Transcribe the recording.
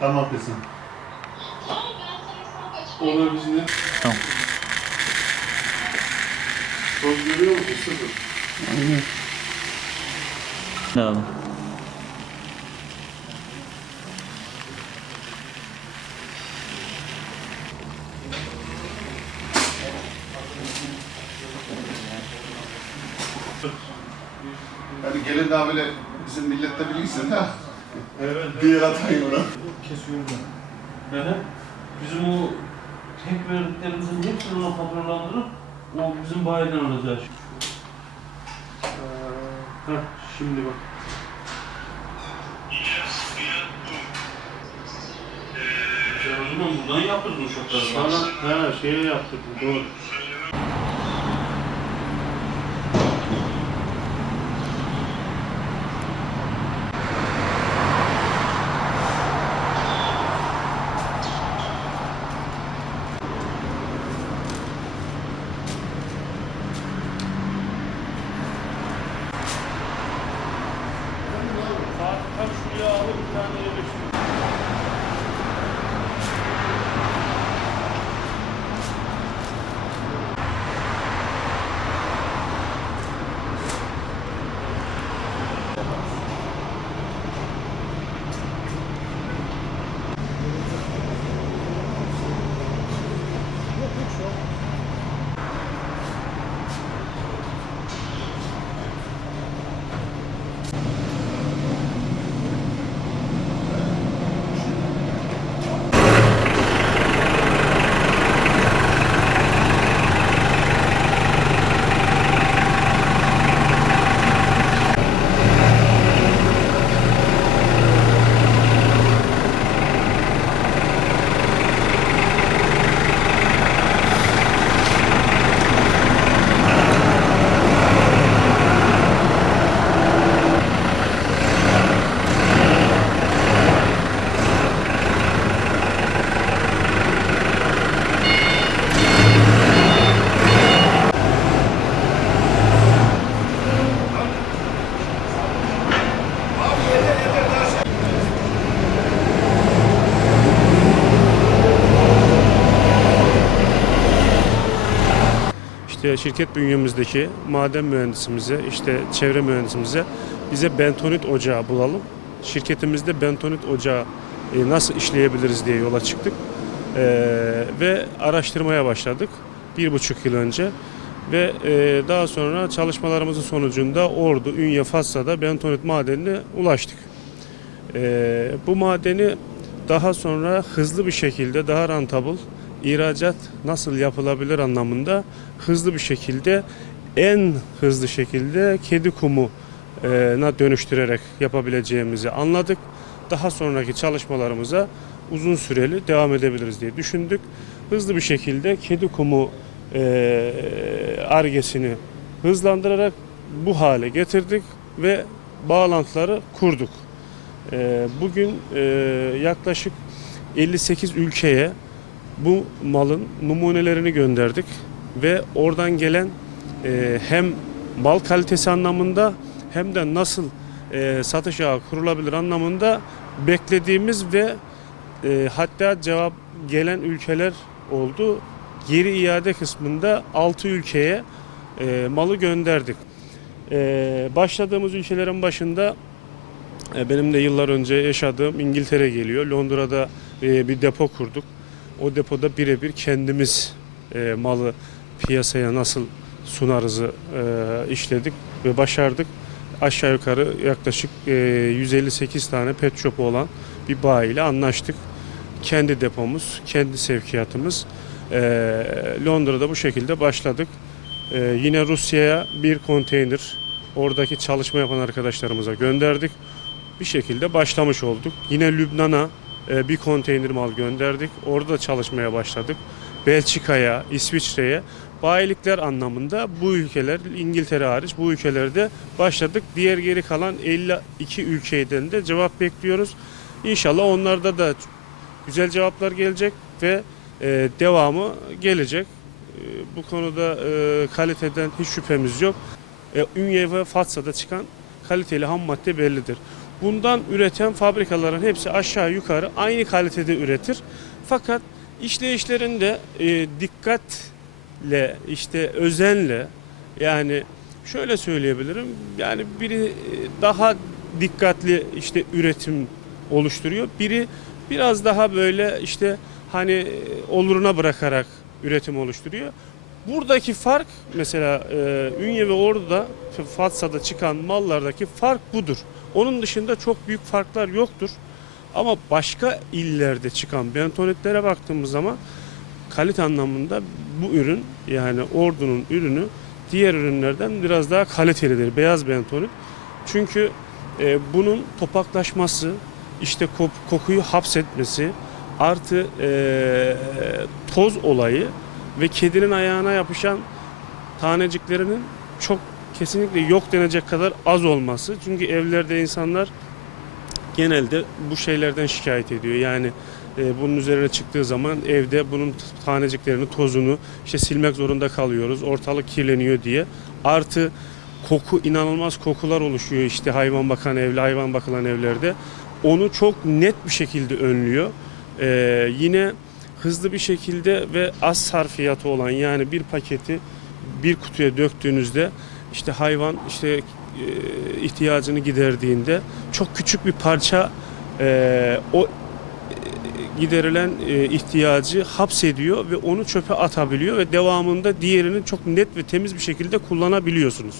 Tamam kızım. Ona biz ne? Tamam. Toz görüyor musun? Sıfır. Ne alalım? Hadi gelin daha böyle bizim millette bilirsin ha. Evet. Bir yer atayım ona. Kesiyorum ben. Hı hı. Bizim o tek verdiklerimizin hepsini ona faturalandırıp o bizim bayiden alacağız. Heh, şimdi bak. Sen o zaman buradan yaptırdın uşakları. Sana, he şeye yaptırdım, doğru. İşte şirket bünyemizdeki maden mühendisimize, işte çevre mühendisimize bize bentonit ocağı bulalım. Şirketimizde bentonit ocağı e, nasıl işleyebiliriz diye yola çıktık. E, ve araştırmaya başladık bir buçuk yıl önce. Ve e, daha sonra çalışmalarımızın sonucunda Ordu, Ünye, Fassa'da bentonit madenine ulaştık. E, bu madeni daha sonra hızlı bir şekilde daha rentable ihracat nasıl yapılabilir anlamında hızlı bir şekilde en hızlı şekilde kedi kumu e, na dönüştürerek yapabileceğimizi anladık. Daha sonraki çalışmalarımıza uzun süreli devam edebiliriz diye düşündük. Hızlı bir şekilde kedi kumu e, argesini hızlandırarak bu hale getirdik ve bağlantıları kurduk. E, bugün yaklaşık 58 ülkeye bu malın numunelerini gönderdik ve oradan gelen e, hem mal kalitesi anlamında hem de nasıl e, satış ağı kurulabilir anlamında beklediğimiz ve e, hatta cevap gelen ülkeler oldu. Geri iade kısmında 6 ülkeye e, malı gönderdik. E, başladığımız ülkelerin başında e, benim de yıllar önce yaşadığım İngiltere geliyor. Londra'da e, bir depo kurduk. O depoda birebir kendimiz e, malı piyasaya nasıl sunarızı e, işledik ve başardık. Aşağı yukarı yaklaşık e, 158 tane pet shop olan bir bayi ile anlaştık. Kendi depomuz, kendi sevkiyatımız. E, Londra'da bu şekilde başladık. E, yine Rusya'ya bir konteyner oradaki çalışma yapan arkadaşlarımıza gönderdik. Bir şekilde başlamış olduk. Yine Lübnan'a bir konteyner mal gönderdik. Orada çalışmaya başladık. Belçika'ya, İsviçre'ye bayilikler anlamında bu ülkeler İngiltere hariç bu ülkelerde başladık. Diğer geri kalan 52 ülkeden de cevap bekliyoruz. İnşallah onlarda da güzel cevaplar gelecek ve e, devamı gelecek. E, bu konuda e, kaliteden hiç şüphemiz yok. E, Ünye ve Fatsa'da çıkan kaliteli ham madde bellidir. Bundan üreten fabrikaların hepsi aşağı yukarı aynı kalitede üretir. Fakat işleyişlerinde e, dikkatle işte özenle yani şöyle söyleyebilirim yani biri daha dikkatli işte üretim oluşturuyor. Biri biraz daha böyle işte hani oluruna bırakarak üretim oluşturuyor. Buradaki fark mesela e, Ünye ve Ordu'da Fatsa'da çıkan mallardaki fark budur. Onun dışında çok büyük farklar yoktur. Ama başka illerde çıkan bentonitlere baktığımız zaman kalite anlamında bu ürün yani Ordu'nun ürünü diğer ürünlerden biraz daha kalitelidir. Beyaz bentonit. Çünkü e, bunun topaklaşması, işte kokuyu hapsetmesi, artı e, toz olayı ve kedinin ayağına yapışan taneciklerinin çok kesinlikle yok denecek kadar az olması. Çünkü evlerde insanlar genelde bu şeylerden şikayet ediyor. Yani e, bunun üzerine çıktığı zaman evde bunun taneciklerini, tozunu işte silmek zorunda kalıyoruz. Ortalık kirleniyor diye. Artı koku inanılmaz kokular oluşuyor işte hayvan bakan evli, hayvan bakılan evlerde. Onu çok net bir şekilde önlüyor. Ee, yine hızlı bir şekilde ve az sarfiyatı olan yani bir paketi bir kutuya döktüğünüzde işte hayvan işte e, ihtiyacını giderdiğinde çok küçük bir parça e, o e, giderilen ihtiyacı hapsediyor ve onu çöpe atabiliyor ve devamında diğerini çok net ve temiz bir şekilde kullanabiliyorsunuz.